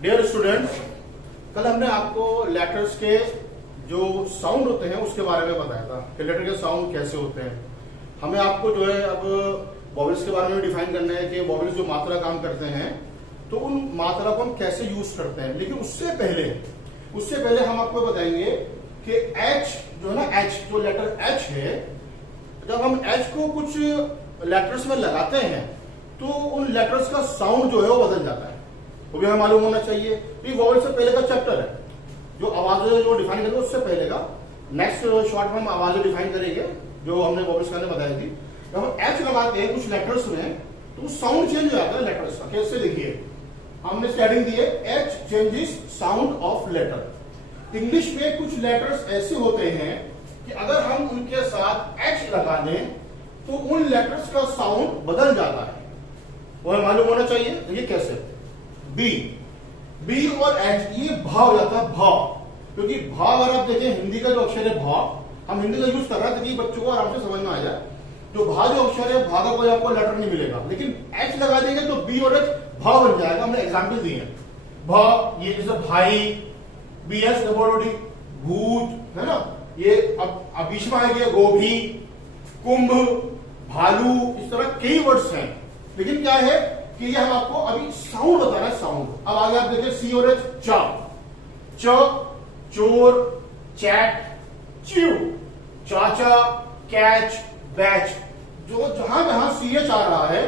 Dear students, कल हमने आपको लेटर्स के जो साउंड होते हैं उसके बारे में बताया था कि लेटर के साउंड कैसे होते हैं। हमें आपको जो है अब वॉवेल्स के बारे में डिफाइन करना है कि वॉवेल्स जो मात्रा काम करते हैं तो उन मात्रा को हम कैसे यूज करते हैं। लेकिन उससे पहले हम आपको बताएंगे कि एच जो है ना, एच जो लेटर एच है, जब हम एच को कुछ लेटर्स में लगाते हैं तो उन लेटर्स का साउंड जो है वो बदल जाता है। वो भी हमें मालूम होना चाहिए। ये वॉवेल से पहले का चैप्टर है, जो आवाजें जो डिफाइन करेंगे उससे पहले का। नेक्स्ट शॉर्ट में हम आवाजें डिफाइन करेंगे जो हमने वॉवेल्स का बताई थी। जब हम एच लगाते हैं कुछ लेटर्स में तो साउंड चेंज हो जाता है लेटर्स का। कैसे देखिए, हमने स्टार्टिंग दी है H changes sound of letter. English में कुछ लेटर्स ऐसे होते हैं कि अगर हम उनके साथ एच लगा दें तो उन लेटर्स का साउंड बदल जाता है। वो हमें मालूम होना चाहिए। ये कैसे? बी और एच ये भा हो जाता है, भा। क्योंकि भा अगर आप देखें हिंदी का जो अक्षर है भा, हम हिंदी का यूज कर रहे हैं ताकि बच्चों को आराम से समझ में आ जाए। जो भा जो अक्षर है, भा का कोई आपको लेटर नहीं मिलेगा, लेकिन एच लगा देंगे तो बी और एच भा बन जाएगा। हमने एग्जाम्पल दिए हैं। भा ये जैसे भाई, बी एस डबल भूत है ना, ये अब बीच में आएंगे गोभी, कुंभ, भालू, इस तरह कई वर्ड्स हैं। लेकिन क्या है कि ये हम आपको अभी साउंड बता रहे हैं, साउंड। अब आगे आप देखिए सी और एच, चा, च, चोर, चैट, च्यू, चाचा, कैच, बैच। जो जहां सी एच आ रहा है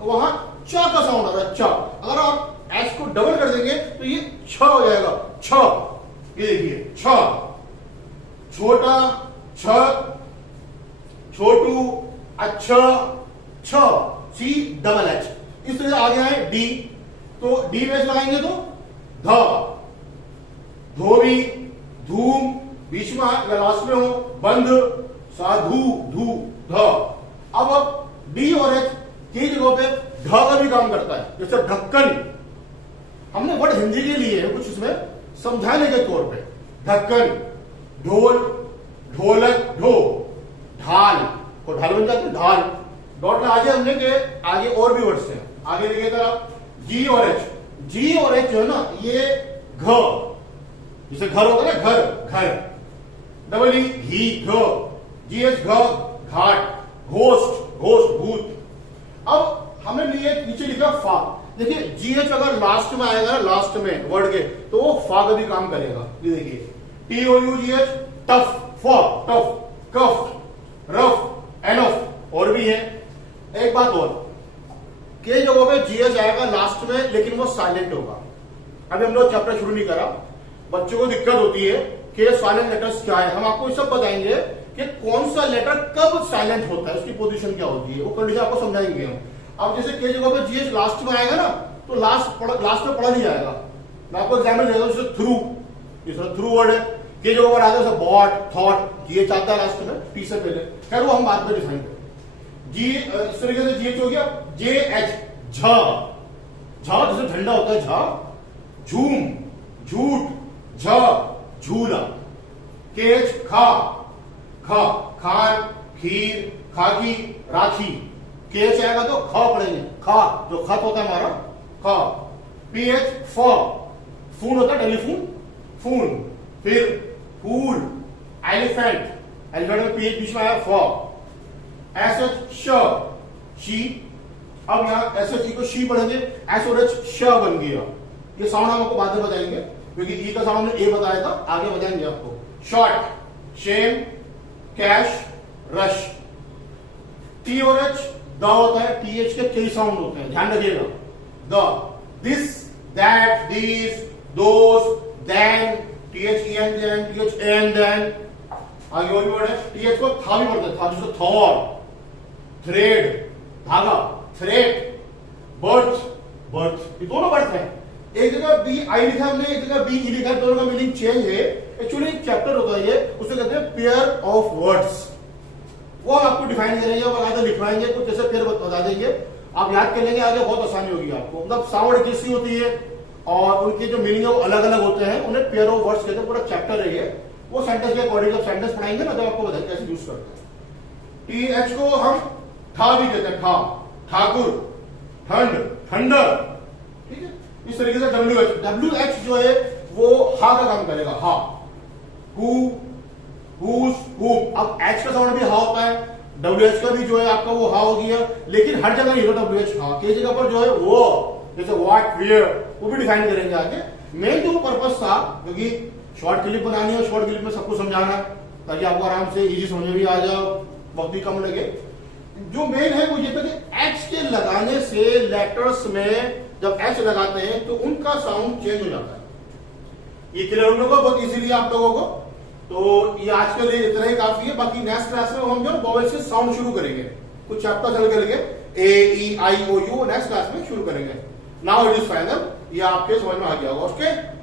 वहां च का साउंड आ रहा है, च। अगर आप एच को डबल कर देंगे तो ये छ हो जाएगा, छ। ये देखिए छ, छोटा, छ, छोटू, अच्छा, छ, सी डबल एच। इस तरह से आगे आए डी, तो डी में लगाएंगे तो ध, धोबी, धूम, बीच में या लास्ट में हो बंद, साधु, धू, ध। अब डी और एच कई जगहों पे ढ का भी काम करता है। जैसे ढक्कन, हमने वर्ड हिंदी के लिए है कुछ इसमें समझाने के तौर पे। ढक्कन, ढोल, ढोलक, ढो, ढाल को ढाल बन जाते हैं, ढाल। डॉट आगे हमने के आगे और भी वर्ड्स हैं। आगे देखिएगा आप जी और एच, जी और एच जो है ना ये घ, जैसे घर होता है ना, घर, घर, डबल ई, घी, घ, जी एच, घ, घाट, घोस्ट, घोस्ट, भूत। अब हमने लिए नीचे लिखा फा। देखिए जी एच अगर लास्ट में आएगा ना, लास्ट में वर्ड के, तो वो फा का भी काम करेगा। ये देखिए T O U G H, tough, फा, टफ, कफ, रफ, एनफ। और भी है एक बात और, कई जगहों पे जीएच आएगा लास्ट में लेकिन वो साइलेंट होगा। अभी हम लोग चैप्टर शुरू नहीं करा, बच्चों को दिक्कत होती है कि साइलेंट लेटर्स क्या है। हम आपको सब बताएंगे कि कौन सा लेटर कब साइलेंट होता है, उसकी पोजीशन क्या होती है, वो कंडीशन आपको समझाएंगे हम। अब जैसे कई जगहों पे जीएच लास्ट में आएगा ना तो लास्ट में पढ़ा नहीं जाएगा। मैं आपको एग्जाम्पल देता हूं, जैसे थ्रू, इस तरह थ्रू वर्ड है। कई जगहों पर आता है बॉट, थॉट, जीएच आता है लास्ट में टी से पहले। खैर वो हम बाद में डिफाइन करेंगे। जी इस तरीके से जीएच हो गया। जे एच, झ, झ जैसे झंडा होता है, झ, झूम, झूठ, झ, झूला। के एच, खा, ख, खान, खीर, खाकी, राखी। के एच आएगा तो ख पढ़ेंगे, खा जो खत होता है हमारा, ख। पी एच, फ, फून होता है टेलीफोन, फून। फिर फूल, एलिफेंट, एलिफेंट में पी एच बीच में आया, फ। एस एच, श, शी। अब यहां एस एच ई को शी पढ़ेंगे, एस और एच श बन गया। ये साउंड हम आपको बाद में बताएंगे क्योंकि ई का साउंड हमने ए बताया था, आगे बताएंगे आपको। Short, shame, cash, rush. T और एच द होता है, टी एच के कई साउंड होते हैं, ध्यान रखिएगा। The, this, that, this, those, then, T H E N then, T H N then. आगे और भी वर्ड है। टी एच को था भी पढ़ते था, जिसको थॉर, थ्रेड, धागा, थ्रेट, बर्थ, बर्थ। ये दोनों बर्थ है। एक जगह बी आई लिखा हमने, एक जगह बी ई लिखा, दोनों का मीनिंग चेंज है। एक्चुअली एक चैप्टर होता है ये, उसे कहते हैं पेयर ऑफ वर्ड्स। वो हम आपको डिफाइन करेंगे और आगे लिखवाएंगे, कुछ जैसे पेयर बता देंगे, आप याद कर लेंगे, आगे बहुत आसानी होगी आपको। मतलब साउंड कैसी होती है और उनके जो मीनिंग है वो अलग अलग होते हैं, उन्हें पेयर ऑफ वर्ड्स कहते हैं। पूरा चैप्टर है ये, वो सेंटेंस के अकॉर्डिंग जब सेंटेंस पढ़ाएंगे ना, जब आपको बताएंगे कैसे यूज करते हैं। टी एच को हम ठा भी कहते हैं, ठा, ठाकुर, ठंड, ठंडर। ठीक है। इस तरीके से WH जो है वो हा का काम करेगा, हा, हु, हुज, हुम। अब H का साउंड भी हा होता है, WH का भी जो है आपका वो हा हो गया, लेकिन हर जगह नहीं होता WH हा, कई जगह पर जो है वो जैसे व्हाट, वेयर, वो भी डिफाइन करेंगे आगे। मेन जो पर्पस था, क्योंकि शॉर्ट क्लिप बनानी है और शॉर्ट क्लिप में सबको समझाना है ताकि आपको आराम से इजी समझ में भी आ जाओ, वक्त भी कम लगे। जो मेन है वो ये था कि एच के लगाने से लेटर्स में जब एच लगाते हैं तो उनका साउंड चेंज हो जाता है। ये क्लियर उन लोगों को बहुत इजीली आप लोगों को, तो ये आज के लिए इतना ही काफी है। बाकी नेक्स्ट क्लास में हम जो वॉवेल से साउंड शुरू करेंगे, कुछ चैप्टर चल करके ए ई आई ओ यू नेक्स्ट क्लास में शुरू करेंगे। नाउ इट इज फाइनल, ये आपके समझ में आ गया होगा। ओके।